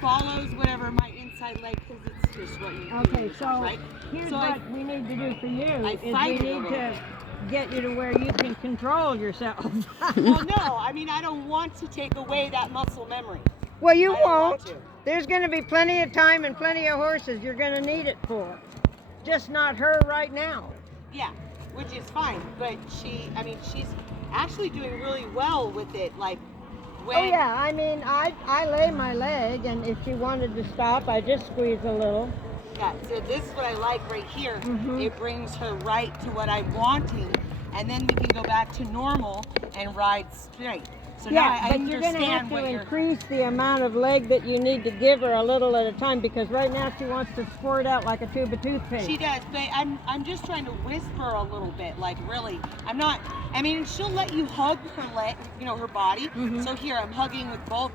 follows whatever my inside leg, because it's just what you do. Okay, so right? here's So what we need to do for you is we fight it a need little to get you to where you can control yourself. Well, no, I mean, I don't want to take away that muscle memory. Well, you I don't want won't. to. There's going to be plenty of time and plenty of horses you're going to need it for. Just not her right now. Yeah, which is fine. But she's actually doing really well with it. Like, when... Oh yeah, I mean, I lay my leg, and if she wanted to stop, I just squeeze a little. Yeah, so this is what I like right here. Mhm. It brings her right to what I'm wanting, and then we can go back to normal and ride straight. So now Yeah, I but you're going to have understand to what you're... increase the amount of leg that you need to give her a little at a time, because right now she wants to squirt out like a tube of toothpaste. She does, but I'm just trying to whisper a little bit, like really. I'm not, I mean, she'll let you hug her leg, her body. Mhm. So here, I'm hugging with both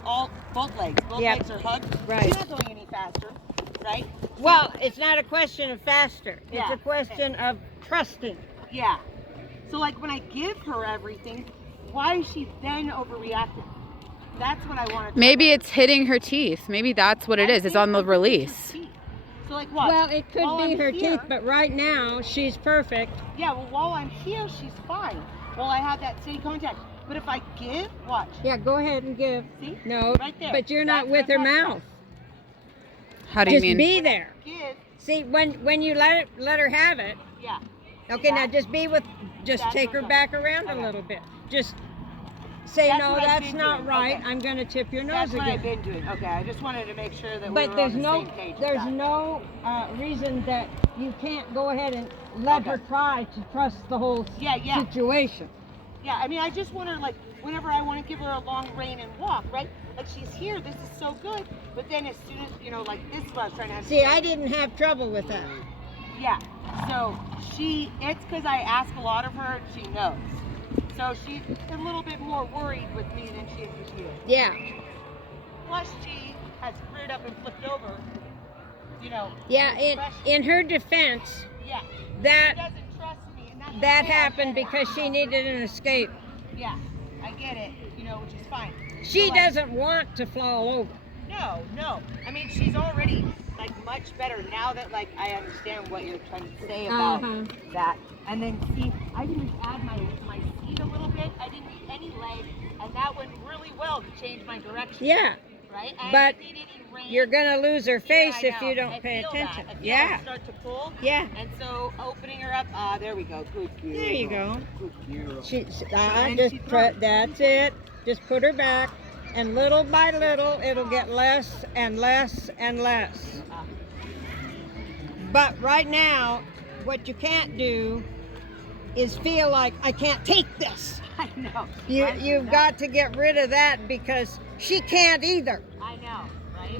legs. Both Yep. legs are hugged. Right. She's not going any faster, right? Well, it's not a question of faster. It's Yeah. a question of trusting. Yeah. So like when I give her everything, why is she then overreacting? That's what I want to. Maybe it's hitting her teeth. Maybe that's what it is. It's on the release. So like what? Well, it could While be I'm her here- teeth, but right now she's perfect. Yeah, well, while I'm here, she's fine. While I have that steady contact. But if I give, watch. Yeah, go ahead and give. See? No, Right there. but you're not That's with what her I'm talking mouth. How do you Just mean? be there. Give, See, when you let her have it. yeah. Okay, Yeah. now just be with. Just That's take her okay. back around a Okay. little bit. Just say That's no, what I've that's been not doing. right. Okay. I'm going to tip your That's nose what I've again. been doing. Okay, I just wanted to make sure that we But were there's on the no same page. with there's that. no reason that you can't go ahead and let Okay. her try to trust the whole Yeah. situation. Yeah, I mean, I just want her, like, whenever I want to give her a long rein and walk, right? Like, she's here, this is so good. But then as soon as, like, this is what I was trying to See, understand. I didn't have trouble with that. Yeah, so it's because I ask a lot of her, and she knows. So she's a little bit more worried with me than she is with you. Yeah. Plus, she has screwed up and flipped over, Yeah, especially- in her defense, Yeah, she that doesn't trust me. And that's that okay, I happened get it. because she needed an escape. Yeah, I get it, which is fine. She So, like, doesn't want to fall over. No. I mean, she's already, like, much better now that, like, I understand what you're trying to say about Uh-huh. that. And then, see, I can just add my seat a little bit. I didn't need any leg, and that went really well to change my direction. Yeah, Right? I but didn't need any rein. you're gonna lose her face Yeah, I if know. you don't I pay feel attention. That. I feel Yeah, it start to pull. yeah. And so opening her up, there we go. Good girl. There you go. Good girl. Just she throws. that's it. Just put her back, and little by little, it'll get less and less and less. But right now, what you can't do is feel like I can't take this. I know. You've got to get rid of that because she can't either. I know, right?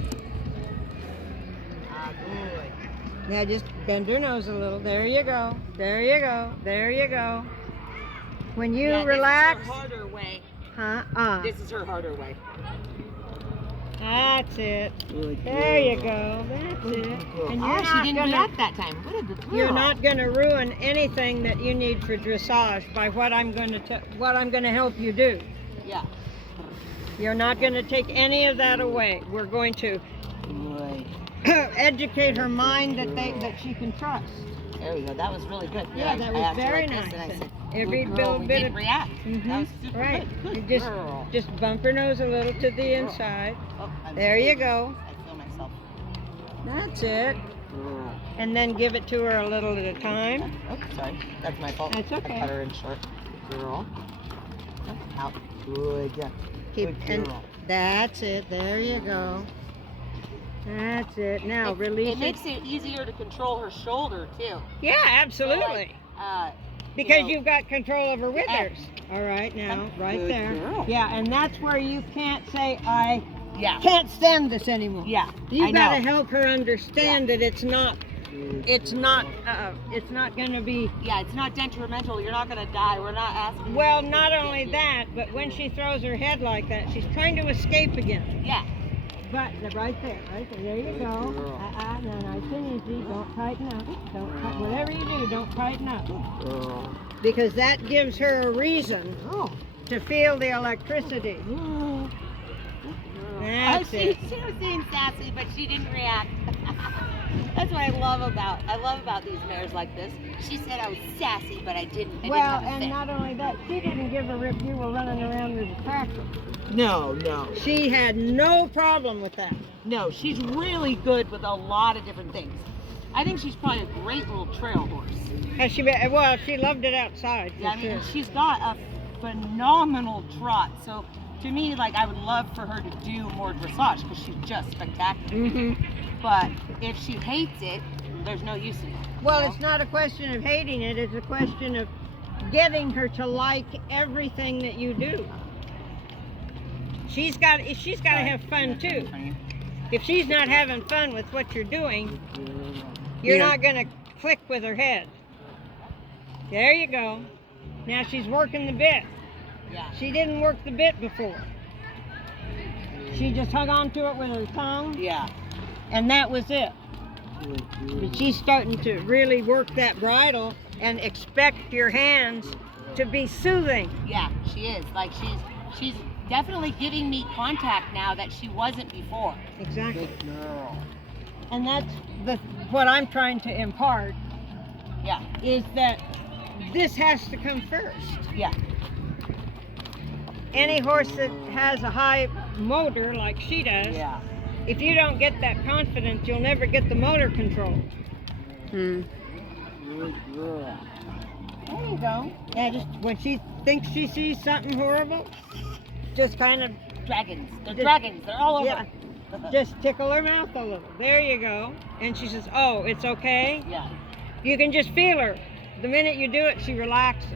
Good. Now just bend her nose a little. There you go. There you go. There you go. When you Yeah, relax, This is her harder way. huh? This is her harder way. That's it. There you go. That's it. And you're she not didn't gonna, react that time. What a good girl. you're not going to ruin anything that you need for dressage by what I'm going to help you do. Yeah. You're not going to take any of that away. We're going to Good. educate her mind that she can trust. There we go. That was really good. Yeah, that I was asked her very like this, nice. and I said, Every good little girl, we bit didn't of react. Mhm. That was super Right. good. You Good just girl. just bump her nose a little to the inside. Oh, I'm There you sorry. go. I feel myself. That's it. Girl. And then give it to her a little at a time. Oh, sorry. That's my fault. That's okay. I cut her in short. Good girl. Oh, out. Good. Keep Good and girl. that's it. There you go. That's it. Now It release it. makes it easier to control her shoulder too. Yeah, absolutely. Because you've got control over withers. All right, now right Good there. girl. Yeah, and that's where you can't say I Yeah. can't stand this anymore. Yeah. You've I got to know. help her understand that it's not going to be. Yeah, it's not detrimental. You're not gonna die. We're not asking. Well, you not to only get that, but when she throws her head like that, she's trying to escape again. Yeah. But right there. There you go. girl. No, nice and easy. Don't tighten up. Whatever you do, don't tighten up. Girl. Because that gives her a reason Oh. to feel the electricity. That's it. She was being sassy, but she didn't react. That's what I love about these mares like this. She said I was sassy, but I didn't. Well, I didn't have a and fit. not only that, she didn't give a rip you were running around with a tractor. No. She had no problem with that. No, she's really good with a lot of different things. I think she's probably a great little trail horse. And she loved it outside. For Yeah, I mean, sure. she's got a phenomenal trot. So to me, like, I would love for her to do more dressage because she's just spectacular. Mhm. But if she hates it, there's no use in it. Well, you know? it's not a question of hating it. It's a question of getting her to like everything that you do. She's got to have fun too. If she's not having fun with what you're doing, you're Yeah. not going to click with her head. There you go. Now she's working the bit. Yeah. She didn't work the bit before. She just hung on to it with her tongue, Yeah. and that was it. But she's starting to really work that bridle and expect your hands to be soothing. Yeah, she is. Like, she's definitely giving me contact now that she wasn't before. Exactly. And that's what I'm trying to impart Yeah. is that this has to come first. Yeah. Any horse that has a high motor like she does, Yeah. if you don't get that confidence, you'll never get the motor control. Hmm. There you go. Yeah, just when she thinks she sees something horrible, just kind of Dragons. They're Just- dragons. They're all over. yeah, just tickle her mouth a little. There you go. And she says, "Oh, it's okay." Yeah. You can just feel her. The minute you do it, she relaxes.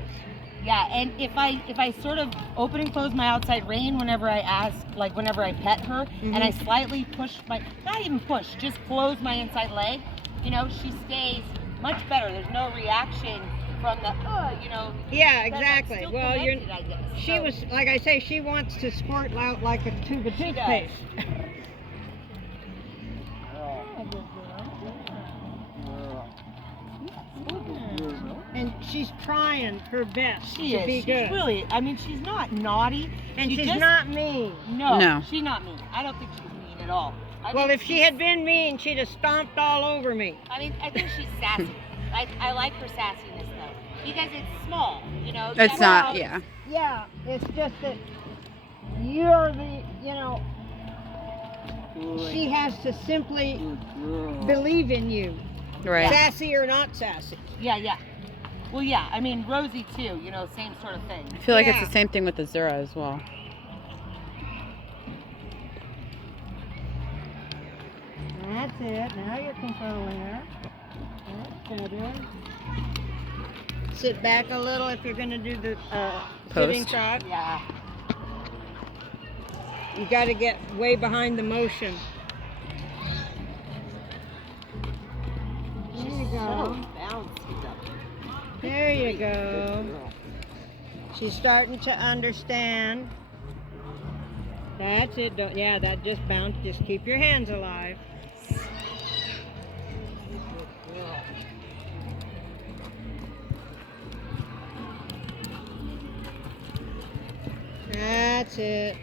Yeah, and if I sort of open and close my outside rein whenever I whenever I pet her, and I slightly push not even push, just close my inside leg, you know, she stays much better. There's no reaction from the, you know. Yeah, that I'm exactly. still Well, you're. connected, I guess. She So, was, like I say, she wants to squirt out like a tube of She does. toothpaste. And she's trying her best She to is. be She's good. really, I mean, she's not naughty. And She she's just- not mean. No, she's not mean. I don't think she's mean at all. I Well, think if she she's- had been mean, she'd have stomped all over me. I mean, I think she's sassy. I like her sassiness though, because it's small, you know. It's not. Yeah. Yeah, it's just that you're the, she has to simply believe in you. Right. Sassy or not sassy. Yeah. Well, yeah. I mean, Rosie too. You know, same sort of thing. I feel like it's Yeah. the same thing with the Zura as well. That's it. Now you're controlling her. That's better. Sit back a little if you're going to do the sitting Post. trot. Yeah. You got to get way behind the motion. There you go. So bouncy though. There you go. She's starting to understand. That's it. That just bounced. Just keep your hands alive. That's it.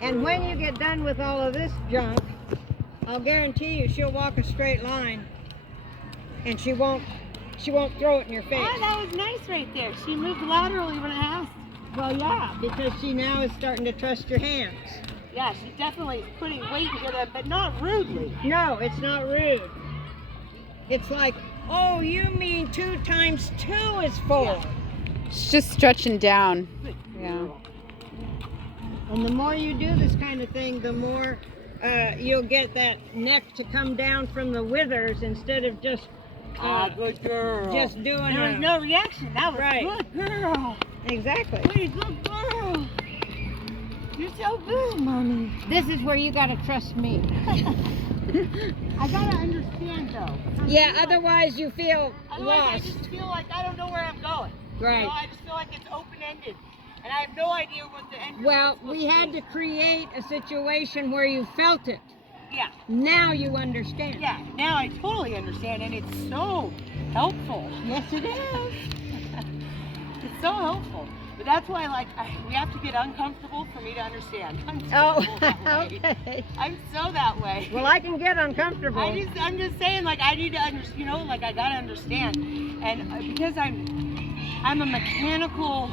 And when you get done with all of this junk, I'll guarantee you she'll walk a straight line, and she won't throw it in your face. Oh, that was nice right there. She moved laterally when I asked. Well, yeah, because she now is starting to trust your hands. Yeah, she's definitely putting weight into them, but not rudely. No, it's not rude. It's like, oh, you mean 2 times 2 is 4. Yeah. It's just stretching down. Good Yeah. girl. And the more you do this kind of thing, the more you'll get that neck to come down from the withers instead of just Good girl. just doing There was no reaction. That was Right. good girl. Exactly. Hey, good girl. You're so good, mommy. This is where you gotta trust me. I gotta understand though. Yeah, otherwise you feel Otherwise, I lost. just feel like I don't know where I'm going. You Right. know, I just feel like it's open-ended, and I have no idea what the end. Well, result's we supposed had be. to create a situation where you felt it. Yeah, Now you understand. yeah. Now I totally understand, and it's so helpful. Yes, it is. It's so helpful. But that's why, like, we have to get uncomfortable for me to understand. I'm Oh, terrible that way. okay. I'm so that way. Well, I can get uncomfortable. I'm just saying, like, I need to understand, you know, like, I gotta understand. And because I'm a mechanical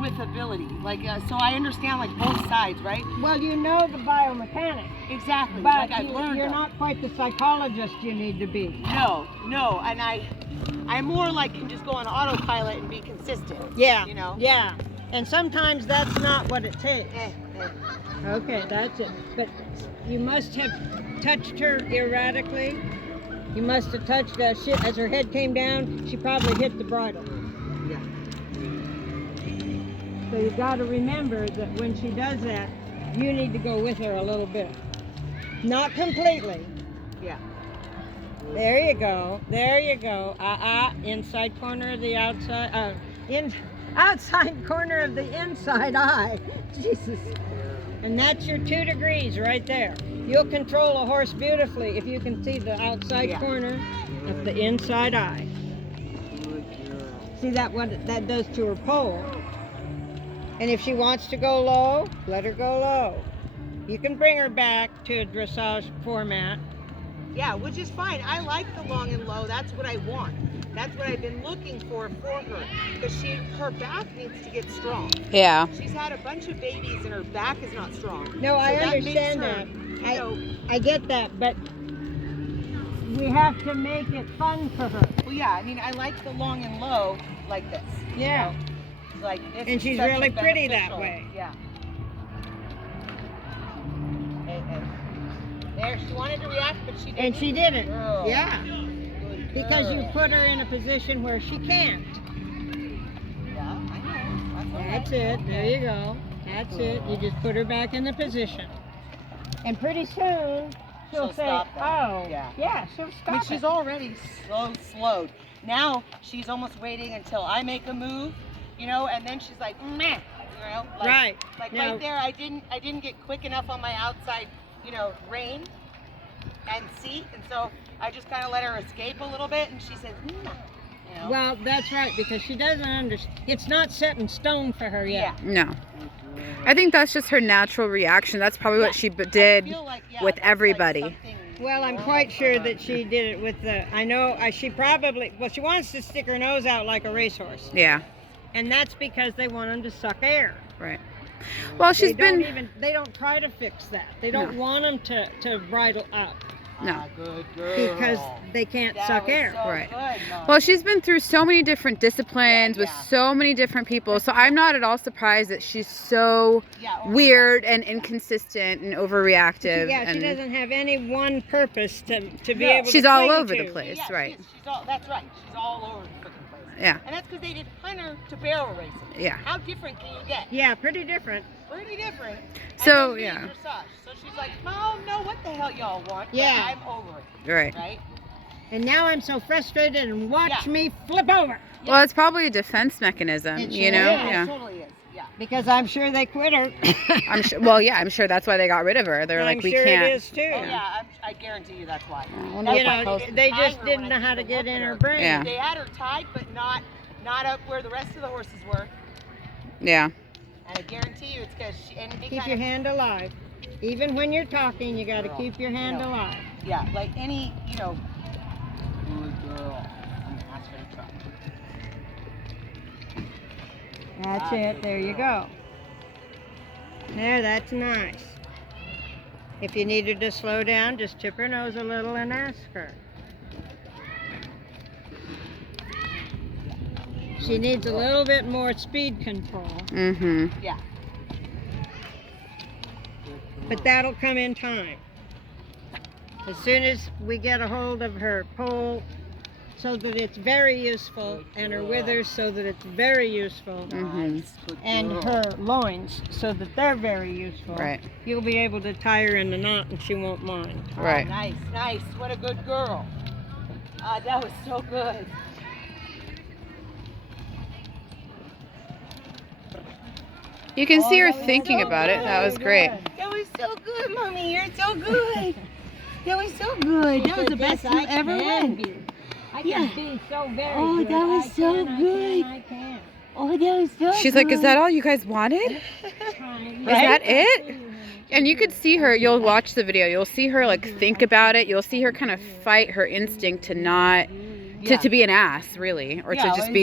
with ability, like, so I understand, like, both sides, right? Well, you know the biomechanics, Exactly. but like, I've learned you're them. not quite the psychologist you need to be. No, and I more like can just go on autopilot and be consistent. Yeah. You know? Yeah. And sometimes that's not what it takes. Okay, that's it. But you must have touched her erratically. You must have touched her. As her head came down, she probably hit the bridle. Yeah. So you got to remember that when she does that, you need to go with her a little bit. Not completely. Yeah. There you go. There you go. Inside corner of the outside. Outside corner of the inside eye. Jesus. And that's your 2 degrees right there. You'll control a horse beautifully if you can see the outside corner of the inside eye. See that what that does to her pole. And if she wants to go low, let her go low. You can bring her back to a dressage format. Yeah, which is fine. I like the long and low. That's what I want. That's what I've been looking for her. Because her back needs to get strong. Yeah. She's had a bunch of babies and her back is not strong. No, I that understand makes her, that. You know, I get that, but we have to make it fun for her. well, yeah, I mean, I like the long and low like this. you Yeah. know? Like this And is she's such a really pretty that beneficial- way. Yeah. And there, she wanted to react, but she didn't. And she didn't. Girl. Yeah. Good Because you girl. put her in a position where she can't. Yeah, I know. That's it. There you go. That's it. You just put her back in the position. And pretty soon she'll She'll say, stop that. "Oh, Yeah. she'll I stop mean, it." she's already slowed. Now she's almost waiting until I make a move, you know, and then she's like, meh, you know, like, Right. Like Now- right there, I didn't get quick enough on my outside, you know, rein and seat, and so I just kind of let her escape a little bit, and she says, you know. Well, that's right, because she doesn't understand. It's not set in stone for her yet. No. I think that's just her natural reaction. That's probably what she did. I feel like, with that's everybody. Like something Well, I'm normal quite for sure her. that she did it with the. I know she probably. Well, she wants to stick her nose out like a racehorse, Yeah. and that's because they want them to suck air. Right. Well, she's they don't been. They don't try to fix that. They don't want them to bridle up No. Good girl. because they can't That suck was air. so Right. good, Mom. Well, she's been through so many different disciplines with Yeah. so many different people. So I'm not at all surprised that she's so Yeah, weird and inconsistent and overreactive. Yeah, she and doesn't have any one purpose to be No. able to she's all cling over to. the place, Yeah, right? She's all, that's right. She's all over the freaking place. Yeah. And that's because they did hunter to barrel racing. Yeah. How different can you get? Yeah, pretty different. Pretty different. So, and then yeah. dressage. So she's like, Mom, no, what the hell y'all want? But Yeah. I'm over it. Right. Right? And now I'm so frustrated, and watch Yeah. me flip over Well, it's probably a defense mechanism, It you sure know? is. It Yeah. totally is. Yeah. because I'm sure they quit her. I'm sure. Well, yeah, I'm sure that's why they got rid of her. They're I'm like, we sure can't. it is too. Oh, yeah. I guarantee you that's why. I wonder That's if You why that know, tells- they tied just her didn't when know I how to took a get look in at her brain. Yeah. They had her tied, but not up where the rest of the horses were. Yeah. And I guarantee you, it's because she. And they Keep kind your of, hand alive. Even when you're talking, you got to Girl, keep your hand you know. alive. Yeah, like any, you know. Good girl. That's for the truck. That's it. There you go. There, that's nice. If you need her to slow down, just tip her nose a little and ask her. She needs a little bit more speed control, Mm-hmm. Yeah. but that'll come in time. As soon as we get a hold of her pole so that it's very useful, and her withers so that it's very useful, Mhm. Good and girl. her loins so that they're very useful, Right. you'll be able to tie her in the knot and she won't mind. Ah, Right. nice, nice. What a good girl. That was so good. You can see Oh, her that was thinking so about it. That was good. great. That was so good, Mommy. You're so good. That was so good. That was the best you ever went. I Yeah. can be so very Oh, good. that was I so can, good. I can. Oh, yeah, he's still She's like, is that all you guys wanted? Right? Is that it? And you could see her, you'll watch the video, you'll see her like think about it, you'll see her kind of fight her instinct to not, Yeah. to be an ass, really, or Yeah, to just be